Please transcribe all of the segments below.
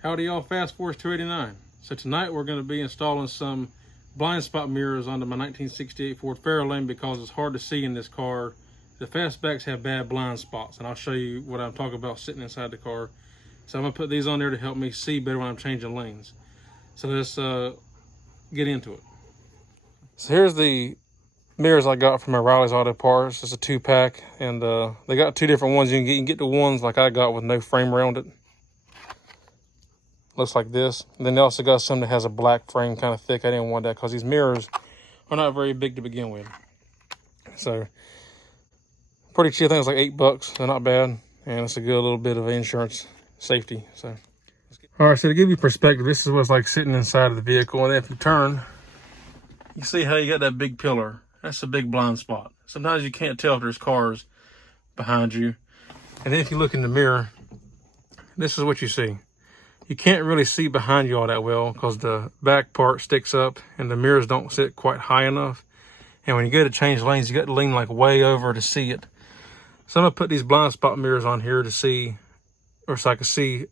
Howdy y'all, Fast Force 289. So tonight we're going to be installing some blind spot mirrors onto my 1968 Ford Fairlane because it's hard to see in this car. The Fastbacks have bad blind spots, and I'll show you what I'm talking about sitting inside the car. So I'm going to put these on there to help me see better when I'm changing lanes. So let's get into it. So here's the mirrors I got from my Riley's Auto Parts. It's a 2-pack, and they got two different ones you can get. You can get the ones like I got with no frame around it. Looks like this. And then they also got some that has a black frame, kind of thick. I didn't want that because these mirrors are not very big to begin with. So pretty cheap. I think it's like $8. They're not bad, and it's a good little bit of insurance safety. So all right, so to give you perspective, this is what's like sitting inside of the vehicle, and then if you turn, you see how you got that big pillar. That's a big blind spot. Sometimes you can't tell if there's cars behind you. And then if you look in the mirror, this is what you see. You can't really see behind you all that well because the back part sticks up and the mirrors don't sit quite high enough. And when you go to change lanes, you got to lean like way over to see it. So I'm gonna put these blind spot mirrors on here to see, or so I can see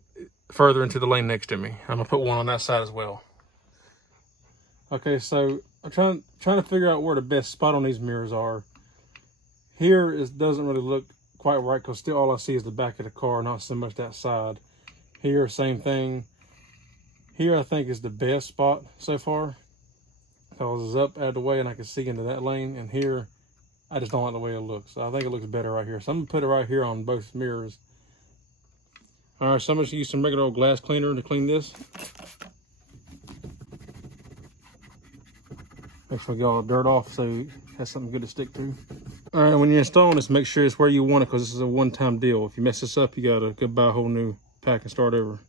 further into the lane next to me. I'm gonna put one on that side as well. Okay, so I'm trying to figure out where the best spot on these mirrors are. Here it doesn't really look quite right because still all I see is the back of the car, not so much that side. Here, same thing. Here I think is the best spot so far because it's up out of the way and I can see into that lane. And here, I just don't like the way it looks. So I think it looks better right here. So I'm gonna put it right here on both mirrors. All right, so I'm gonna use some regular old glass cleaner to clean this. Make sure we get all the dirt off so it has something good to stick to. All right, when you're installing this, make sure it's where you want it because this is a one-time deal. If you mess this up, you gotta go buy a whole new pack and start over.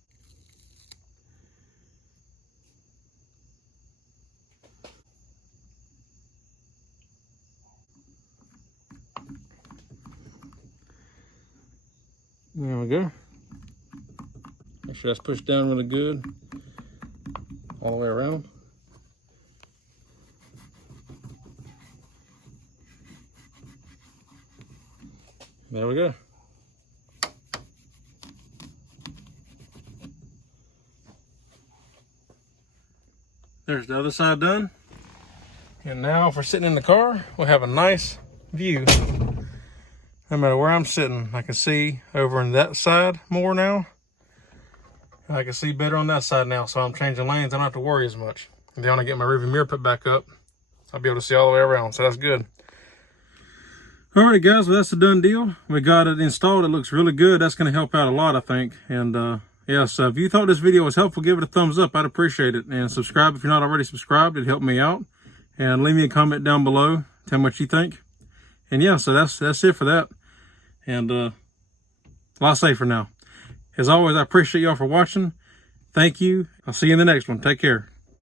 There we go. Make sure that's pushed down really good all the way around. There we go. There's the other side done. And now if we're sitting in the car, we'll have a nice view. No matter where I'm sitting, I can see over on that side more now. And I can see better on that side now, so I'm changing lanes. I don't have to worry as much. And then when I get my rearview mirror put back up, I'll be able to see all the way around, so that's good. Alright guys, well that's a done deal. We got it installed. It looks really good. That's going to help out a lot, I think. And yeah, so if you thought this video was helpful, give it a thumbs up. I'd appreciate it. And subscribe if you're not already subscribed. It'd help me out. And leave me a comment down below. Tell me what you think. And yeah, so that's it for that. And a lot safer now. As always, I appreciate y'all for watching. Thank you. I'll see you in the next one. Take care.